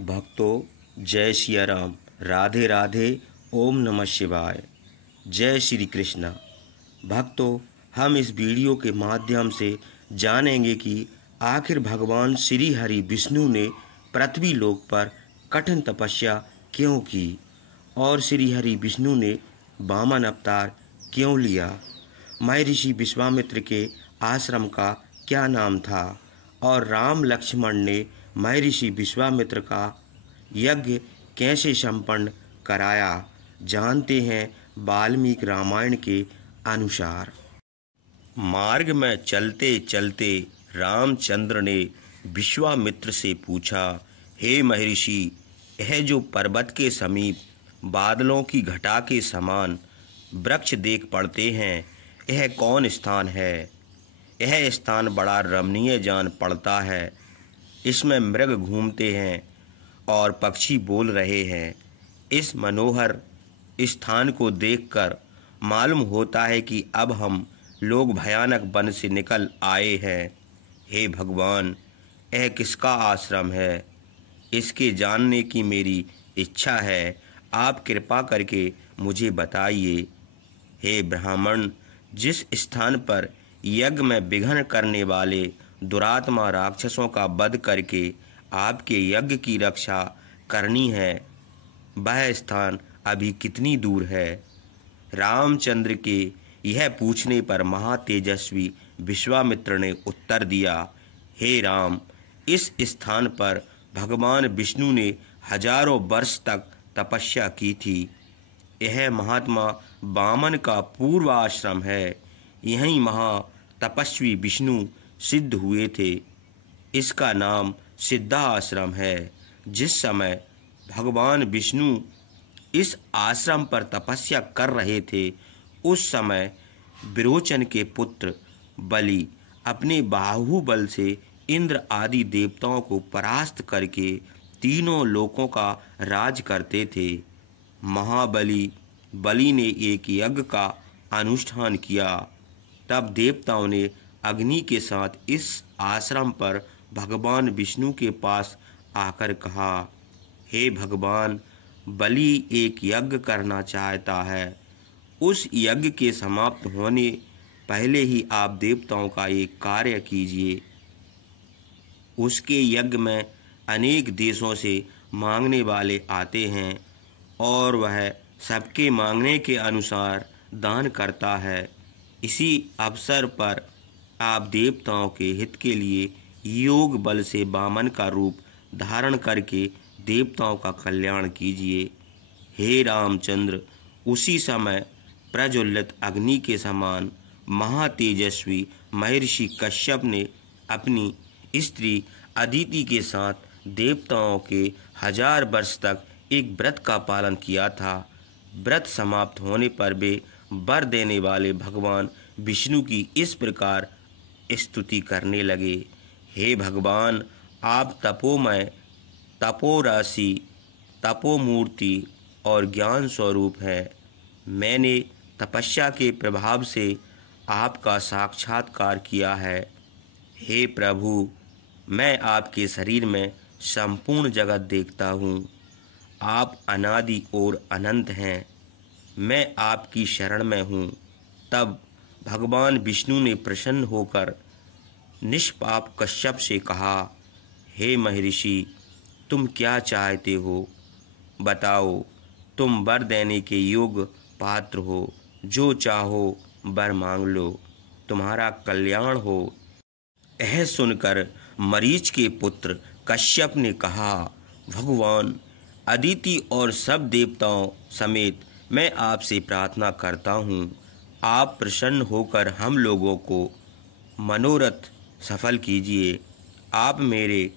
भक्तों, जय सिया राम। राधे राधे। ओम नमः शिवाय। जय श्री कृष्णा। भक्तों, हम इस वीडियो के माध्यम से जानेंगे कि आखिर भगवान श्री हरि विष्णु ने पृथ्वी लोक पर कठिन तपस्या क्यों की और श्री हरि विष्णु ने वामन अवतार क्यों लिया। महर्षि विश्वामित्र के आश्रम का क्या नाम था और राम लक्ष्मण ने महर्षि विश्वामित्र का यज्ञ कैसे संपन्न कराया, जानते हैं वाल्मीकि रामायण के अनुसार। मार्ग में चलते चलते रामचंद्र ने विश्वामित्र से पूछा, हे महर्षि, यह जो पर्वत के समीप बादलों की घटा के समान वृक्ष देख पड़ते हैं, यह कौन स्थान है। यह स्थान बड़ा रमणीय जान पड़ता है। इसमें मृग घूमते हैं और पक्षी बोल रहे हैं। इस मनोहर स्थान को देखकर मालूम होता है कि अब हम लोग भयानक वन से निकल आए हैं। हे भगवान, यह किसका आश्रम है? इसके जानने की मेरी इच्छा है। आप कृपा करके मुझे बताइए। हे ब्राह्मण, जिस स्थान पर यज्ञ में विघ्न करने वाले दुरात्मा राक्षसों का वध करके आपके यज्ञ की रक्षा करनी है, वह स्थान अभी कितनी दूर है? रामचंद्र के यह पूछने पर महातेजस्वी विश्वामित्र ने उत्तर दिया, हे राम, इस स्थान पर भगवान विष्णु ने हजारों वर्ष तक तपस्या की थी। यह महात्मा वामन का पूर्व आश्रम है। यहीं महातपस्वी विष्णु सिद्ध हुए थे। इसका नाम सिद्धा आश्रम है। जिस समय भगवान विष्णु इस आश्रम पर तपस्या कर रहे थे, उस समय विरोचन के पुत्र बलि अपने बाहुबल से इंद्र आदि देवताओं को परास्त करके तीनों लोकों का राज करते थे। महाबली बलि ने एक यज्ञ का अनुष्ठान किया। तब देवताओं ने अग्नि के साथ इस आश्रम पर भगवान विष्णु के पास आकर कहा, हे भगवान, बलि एक यज्ञ करना चाहता है। उस यज्ञ के समाप्त होने पहले ही आप देवताओं का एक कार्य कीजिए। उसके यज्ञ में अनेक देशों से मांगने वाले आते हैं और वह सबके मांगने के अनुसार दान करता है। इसी अवसर पर आप देवताओं के हित के लिए योग बल से वामन का रूप धारण करके देवताओं का कल्याण कीजिए। हे रामचंद्र, उसी समय प्रज्वलित अग्नि के समान महातेजस्वी महर्षि कश्यप ने अपनी स्त्री अदिति के साथ देवताओं के 1000 वर्ष तक एक व्रत का पालन किया था। व्रत समाप्त होने पर वे वर देने वाले भगवान विष्णु की इस प्रकार स्तुति करने लगे, हे भगवान, आप तपोमय, तपोराशि, तपोमूर्ति और ज्ञान स्वरूप हैं। मैंने तपस्या के प्रभाव से आपका साक्षात्कार किया है। हे प्रभु, मैं आपके शरीर में संपूर्ण जगत देखता हूँ। आप अनादि और अनंत हैं। मैं आपकी शरण में हूँ। तब भगवान विष्णु ने प्रसन्न होकर निष्पाप कश्यप से कहा, हे महर्षि, तुम क्या चाहते हो? बताओ। तुम वर देने के योग्य पात्र हो। जो चाहो वर मांग लो, तुम्हारा कल्याण हो। यह सुनकर मरीच के पुत्र कश्यप ने कहा, भगवान, अदिति और सब देवताओं समेत मैं आपसे प्रार्थना करता हूँ, आप प्रसन्न होकर हम लोगों को मनोरथ सफल कीजिए। आप मेरे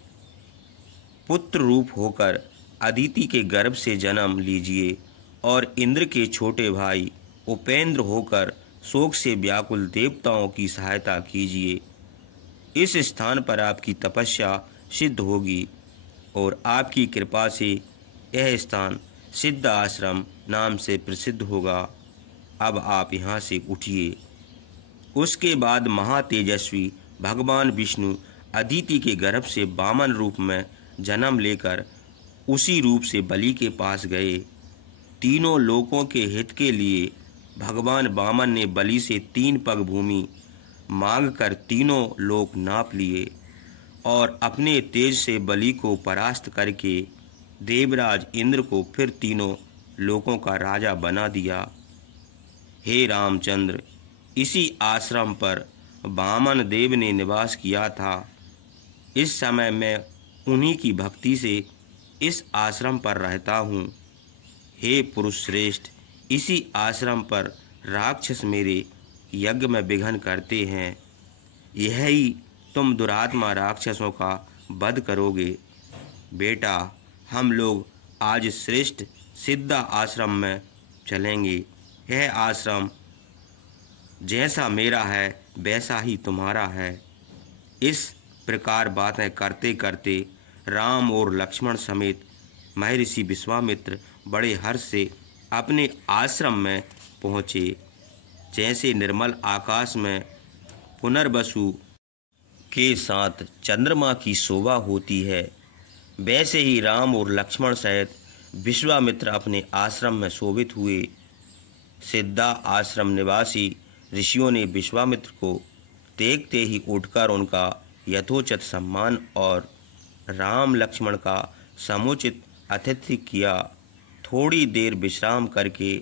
पुत्र रूप होकर अदिति के गर्भ से जन्म लीजिए और इंद्र के छोटे भाई उपेंद्र होकर शोक से व्याकुल देवताओं की सहायता कीजिए। इस स्थान पर आपकी तपस्या सिद्ध होगी और आपकी कृपा से यह स्थान सिद्ध आश्रम नाम से प्रसिद्ध होगा। अब आप यहाँ से उठिए। उसके बाद महातेजस्वी भगवान विष्णु अदिति के गर्भ से वामन रूप में जन्म लेकर उसी रूप से बलि के पास गए। तीनों लोकों के हित के लिए भगवान वामन ने बलि से 3 पग भूमि मांगकर तीनों लोक नाप लिए और अपने तेज से बलि को परास्त करके देवराज इंद्र को फिर तीनों लोकों का राजा बना दिया। हे रामचंद्र, इसी आश्रम पर वामन देव ने निवास किया था। इस समय मैं उन्हीं की भक्ति से इस आश्रम पर रहता हूँ। हे पुरुष श्रेष्ठ, इसी आश्रम पर राक्षस मेरे यज्ञ में विघ्न करते हैं। यही तुम दुरात्मा राक्षसों का वध करोगे। बेटा, हम लोग आज श्रेष्ठ सिद्ध आश्रम में चलेंगे। यह आश्रम जैसा मेरा है वैसा ही तुम्हारा है। इस प्रकार बातें करते करते राम और लक्ष्मण समेत महर्षि विश्वामित्र बड़े हर्ष से अपने आश्रम में पहुँचे। जैसे निर्मल आकाश में पुनर्वसु के साथ चंद्रमा की शोभा होती है, वैसे ही राम और लक्ष्मण सहित विश्वामित्र अपने आश्रम में शोभित हुए। सिद्धा आश्रम निवासी ऋषियों ने विश्वामित्र को देखते ही उठकर उनका यथोचित सम्मान और राम लक्ष्मण का समुचित आतिथ्य किया। थोड़ी देर विश्राम करके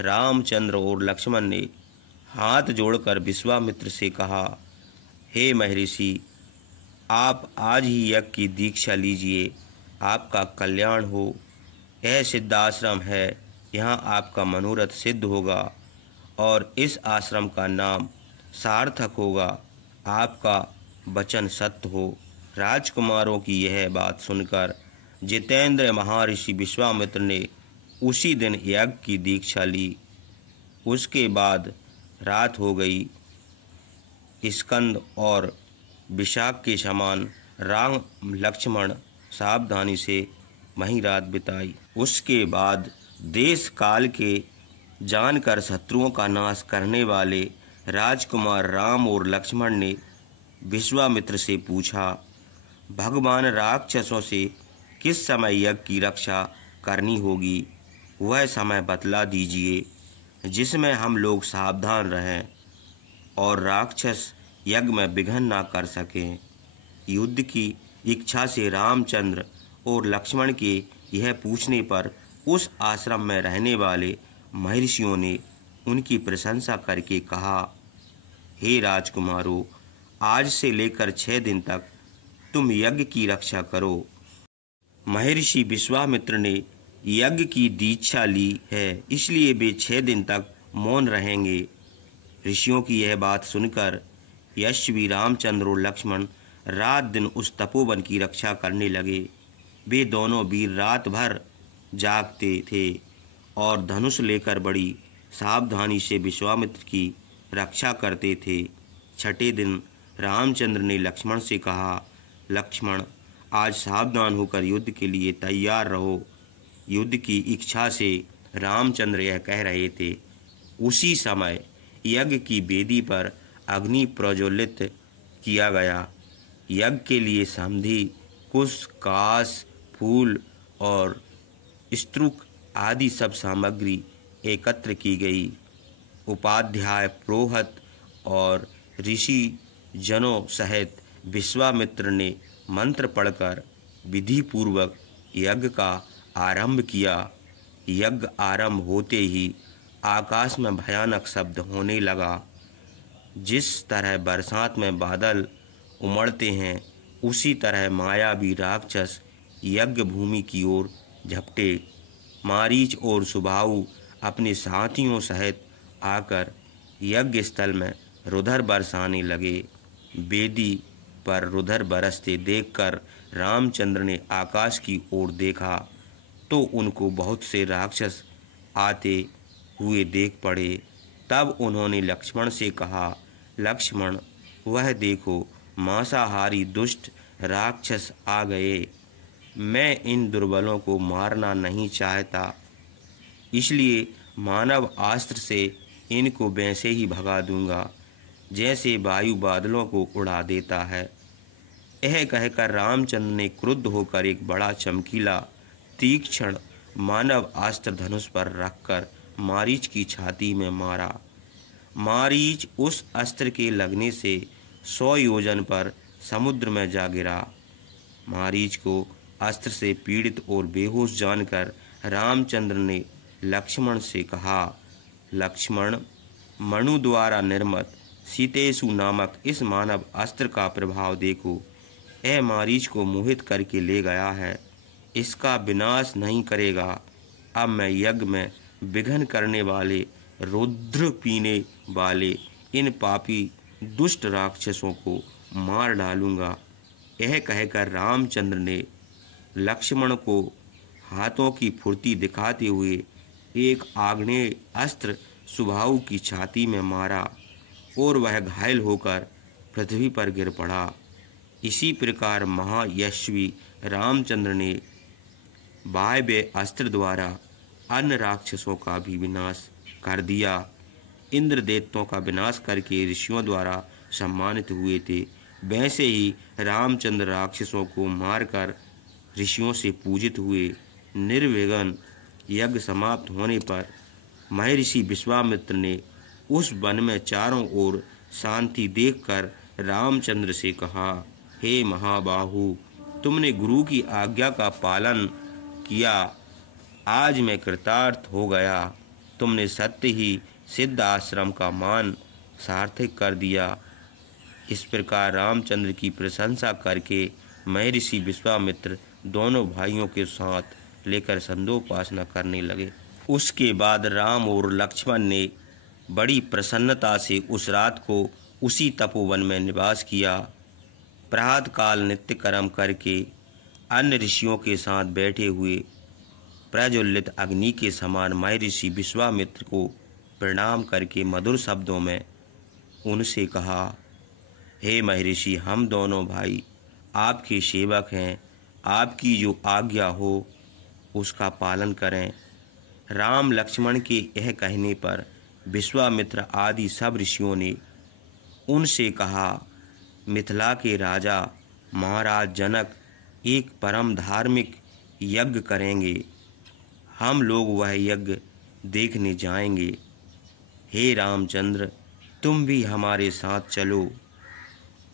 रामचंद्र और लक्ष्मण ने हाथ जोड़कर विश्वामित्र से कहा, हे महर्षि, आप आज ही यज्ञ की दीक्षा लीजिए, आपका कल्याण हो। यह सिद्ध आश्रम है, यहाँ आपका मनोरथ सिद्ध होगा और इस आश्रम का नाम सार्थक होगा, आपका वचन सत्य हो। राजकुमारों की यह बात सुनकर जितेंद्र महर्षि विश्वामित्र ने उसी दिन यज्ञ की दीक्षा ली। उसके बाद रात हो गई। स्कंद और विशाख के समान राम लक्ष्मण सावधानी से वहीं रात बिताई। उसके बाद देश काल के जानकर शत्रुओं का नाश करने वाले राजकुमार राम और लक्ष्मण ने विश्वामित्र से पूछा, भगवान राक्षसों से किस समय यज्ञ की रक्षा करनी होगी, वह समय बतला दीजिए जिसमें हम लोग सावधान रहें और राक्षस यज्ञ में विघ्न ना कर सकें। युद्ध की इच्छा से रामचंद्र और लक्ष्मण के यह पूछने पर उस आश्रम में रहने वाले महर्षियों ने उनकी प्रशंसा करके कहा, हे राजकुमारों, आज से लेकर 6 दिन तक तुम यज्ञ की रक्षा करो। महर्षि विश्वामित्र ने यज्ञ की दीक्षा ली है, इसलिए वे 6 दिन तक मौन रहेंगे। ऋषियों की यह बात सुनकर यशस्वी रामचंद्र और लक्ष्मण रात दिन उस तपोवन की रक्षा करने लगे। वे दोनों वीर रात भर जागते थे और धनुष लेकर बड़ी सावधानी से विश्वामित्र की रक्षा करते थे। 6ठे दिन रामचंद्र ने लक्ष्मण से कहा, लक्ष्मण, आज सावधान होकर युद्ध के लिए तैयार रहो। युद्ध की इच्छा से रामचंद्र यह कह रहे थे। उसी समय यज्ञ की वेदी पर अग्नि प्रज्वलित किया गया। यज्ञ के लिए समधी, कुश, कास, फूल और स्तृक आदि सब सामग्री एकत्र की गई। उपाध्याय, पुरोहित और ऋषि जनों सहित विश्वामित्र ने मंत्र पढ़कर विधि पूर्वक यज्ञ का आरंभ किया। यज्ञ आरंभ होते ही आकाश में भयानक शब्द होने लगा। जिस तरह बरसात में बादल उमड़ते हैं, उसी तरह मायावी राक्षस यज्ञ भूमि की ओर झपटे। मारीच और सुबाहु अपने साथियों सहित आकर यज्ञ स्थल में रुधिर बरसाने लगे। वेदी पर रुधिर बरसते देखकर रामचंद्र ने आकाश की ओर देखा तो उनको बहुत से राक्षस आते हुए देख पड़े। तब उन्होंने लक्ष्मण से कहा, लक्ष्मण, वह देखो, मांसाहारी दुष्ट राक्षस आ गए। मैं इन दुर्बलों को मारना नहीं चाहता, इसलिए मानव अस्त्र से इनको वैसे ही भगा दूंगा जैसे वायु बादलों को उड़ा देता है। यह कहकर रामचंद्र ने क्रुद्ध होकर एक बड़ा चमकीला तीक्ष्ण मानव अस्त्र धनुष पर रखकर मारीच की छाती में मारा। मारीच उस अस्त्र के लगने से 100 योजन पर समुद्र में जा गिरा। मारीच को अस्त्र से पीड़ित और बेहोश जानकर रामचंद्र ने लक्ष्मण से कहा, लक्ष्मण, मनु द्वारा निर्मित सीतेशु नामक इस मानव अस्त्र का प्रभाव देखो। यह मारीच को मोहित करके ले गया है, इसका विनाश नहीं करेगा। अब मैं यज्ञ में विघ्न करने वाले, रुद्र पीने वाले इन पापी दुष्ट राक्षसों को मार डालूंगा। यह कहकर रामचंद्र ने लक्ष्मण को हाथों की फुर्ती दिखाते हुए एक आग्नेय अस्त्र सुबाहु की छाती में मारा और वह घायल होकर पृथ्वी पर गिर पड़ा। इसी प्रकार महायशस्वी रामचंद्र ने वायव्य अस्त्र द्वारा अन्य राक्षसों का भी विनाश कर दिया। इंद्र दैत्यों का विनाश करके ऋषियों द्वारा सम्मानित हुए थे, वैसे ही रामचंद्र राक्षसों को मारकर ऋषियों से पूजित हुए। निर्विघ्न यज्ञ समाप्त होने पर महर्षि विश्वामित्र ने उस वन में चारों ओर शांति देखकर रामचंद्र से कहा, हे महाबाहु, तुमने गुरु की आज्ञा का पालन किया, आज मैं कृतार्थ हो गया। तुमने सत्य ही सिद्ध आश्रम का मान सार्थक कर दिया। इस प्रकार रामचंद्र की प्रशंसा करके महर्षि विश्वामित्र दोनों भाइयों के साथ लेकर संदोपासना करने लगे। उसके बाद राम और लक्ष्मण ने बड़ी प्रसन्नता से उस रात को उसी तपोवन में निवास किया। प्रातः काल नित्य कर्म करके अन्य ऋषियों के साथ बैठे हुए प्रज्वलित अग्नि के समान महर्षि विश्वामित्र को प्रणाम करके मधुर शब्दों में उनसे कहा, हे महर्षि, हम दोनों भाई आपके सेवक हैं, आपकी जो आज्ञा हो उसका पालन करें। राम लक्ष्मण के यह कहने पर विश्वामित्र आदि सब ऋषियों ने उनसे कहा, मिथिला के राजा महाराज जनक एक परम धार्मिक यज्ञ करेंगे, हम लोग वह यज्ञ देखने जाएंगे। हे रामचंद्र, तुम भी हमारे साथ चलो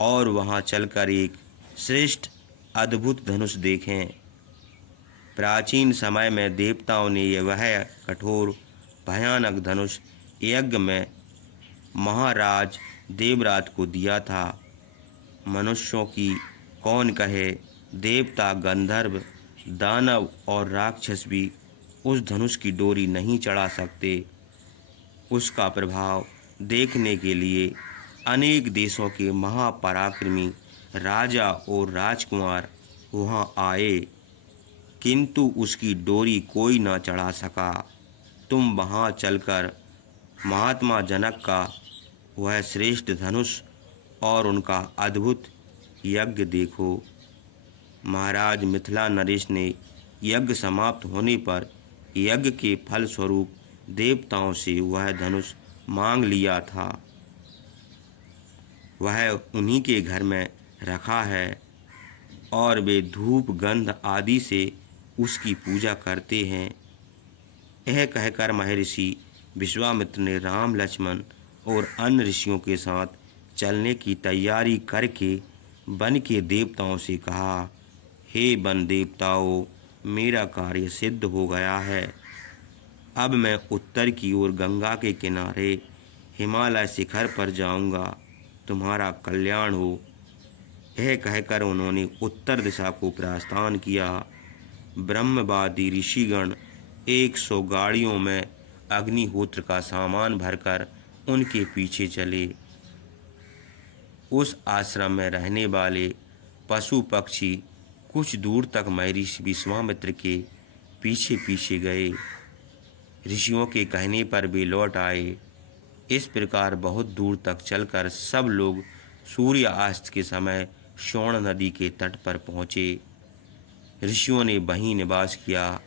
और वहाँ चलकर एक श्रेष्ठ अद्भुत धनुष देखें। प्राचीन समय में देवताओं ने वह कठोर भयानक धनुष यज्ञ में महाराज देवराज को दिया था। मनुष्यों की कौन कहे, देवता, गंधर्व, दानव और राक्षस भी उस धनुष की डोरी नहीं चढ़ा सकते। उसका प्रभाव देखने के लिए अनेक देशों के महापराक्रमी राजा और राजकुमार वहाँ आए, किंतु उसकी डोरी कोई न चढ़ा सका। तुम वहाँ चलकर महात्मा जनक का वह श्रेष्ठ धनुष और उनका अद्भुत यज्ञ देखो। महाराज मिथिला नरेश ने यज्ञ समाप्त होने पर यज्ञ के फल स्वरूप देवताओं से वह धनुष मांग लिया था। वह उन्हीं के घर में रखा है और वे धूप गंध आदि से उसकी पूजा करते हैं। यह कहकर महर्षि विश्वामित्र ने राम, लक्ष्मण और अन्य ऋषियों के साथ चलने की तैयारी करके वन के देवताओं से कहा, हे वन देवताओं, मेरा कार्य सिद्ध हो गया है। अब मैं उत्तर की ओर गंगा के किनारे हिमालय शिखर पर जाऊंगा, तुम्हारा कल्याण हो। यह कहकर उन्होंने उत्तर दिशा को प्रस्थान किया। ब्रह्मवादी ऋषिगण 100 गाड़ियों में अग्निहोत्र का सामान भरकर उनके पीछे चले। उस आश्रम में रहने वाले पशु पक्षी कुछ दूर तक महर्षि विश्वामित्र के पीछे पीछे गए। ऋषियों के कहने पर वे लौट आए। इस प्रकार बहुत दूर तक चलकर सब लोग सूर्यास्त के समय शोण नदी के तट पर पहुँचे। ऋषियों ने वहीं निवास किया।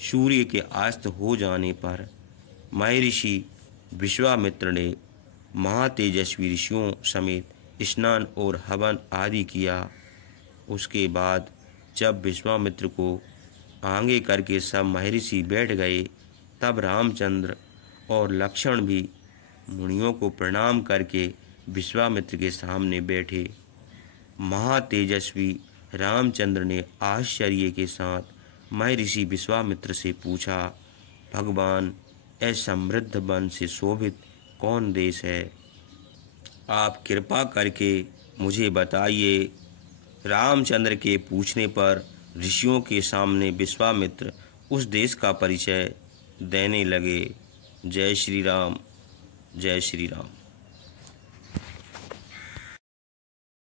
सूर्य के अस्त हो जाने पर महर्षि विश्वामित्र ने महातेजस्वी ऋषियों समेत स्नान और हवन आदि किया। उसके बाद जब विश्वामित्र को आगे करके सब महर्षि बैठ गए। तब रामचंद्र और लक्ष्मण भी मुनियों को प्रणाम करके विश्वामित्र के सामने बैठे। महातेजस्वी रामचंद्र ने आश्चर्य के साथ महर्षि विश्वामित्र से पूछा, भगवान, यह समृद्ध वन से शोभित कौन देश है? आप कृपा करके मुझे बताइए। रामचंद्र के पूछने पर ऋषियों के सामने विश्वामित्र उस देश का परिचय देने लगे। जय श्री राम, जय श्री राम।